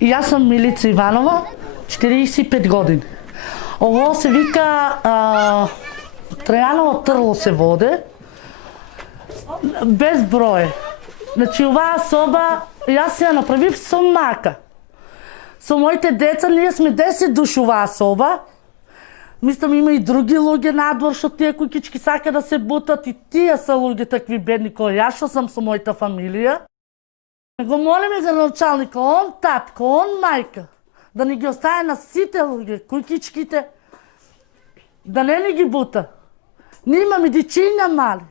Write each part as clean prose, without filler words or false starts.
И аз съм Милица Иванова, 45 години. Ово се вика Трояново търло се воде, без брое. Значи оваа соба, јас се ја направив со мака. Со моите деца, ние сме 10 души оваа соба. Мислам, има и други луѓе надвор, што тие куќички сака да се бутат, и тие са луѓе такви бедни кои јас, што сам со мојата фамилија. Го молиме градоначалника, он татко, он мајка, да ни ги остави на сите луѓе, куќичките, да не ни ги бута. Ние имаме дичиња мали.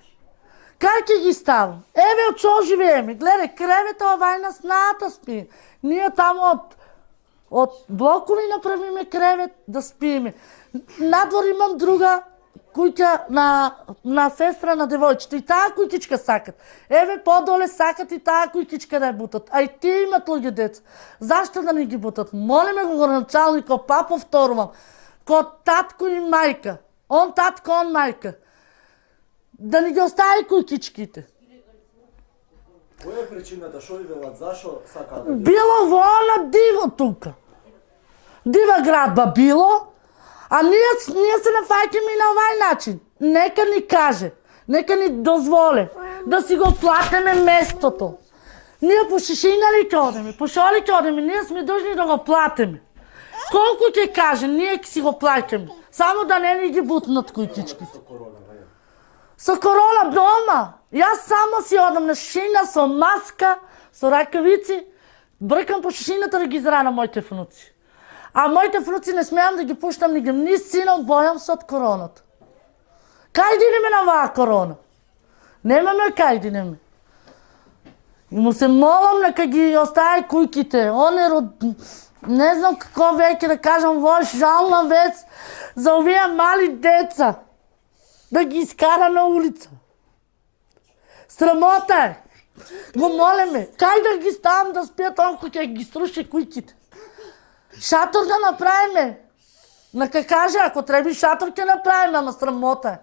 Кај ќе ги ставам? Еве од што живееме. Гледај, кревета овај на сната спи. Ние таму од блокови направиме кревет да спиеме. Надвор имам друга куќа на сестра на девојчето. И таа куќичка сакат. Еве подоле сакат и таа куќичка да ја бутат. А и тие имат луѓе деца. Зашто да не ги бутат? Молиме го градоначалникот, па повторувам. Ко татко и мајка. Он татко, он мајка. Да ни ги остави куќичките. Која е причината? Шо ви велат? Зашо сакаат да ги... Било во она диво тука. Дива градба било, а ние се нафаќаме и на овај начин. Нека ни каже, нека ни дозволе да си го платиме местото. Ние по Шишина ли ќе одеме, по шо ли ќе одеме, ние сме должни да го платиме. Колку ќе каже, ние ќе си го плаќаме. Само да не ни ги бутнат куќичките. Со корона дома. Јас само си одам на Шишина со маска, со ракавици, бркам по Шишината да ги зрана моите внуци. А моите внуци не смеам да ги пуштам ни сином, бојам се од короната. Кај динеме на оваа корона? Немаме кај динеме. И му се молам нека ги остави кујките. Он е не знам како веќе да кажам, во жална вест за овие мали деца. Да ги изкара на улица. Срамота е. Го молиме. Кај да ги ставам да спијат, он кој ќе ги сруши кујките? Шатор да направиме. Нека каже, ако треба шатор ќе направиме, ама срамота е.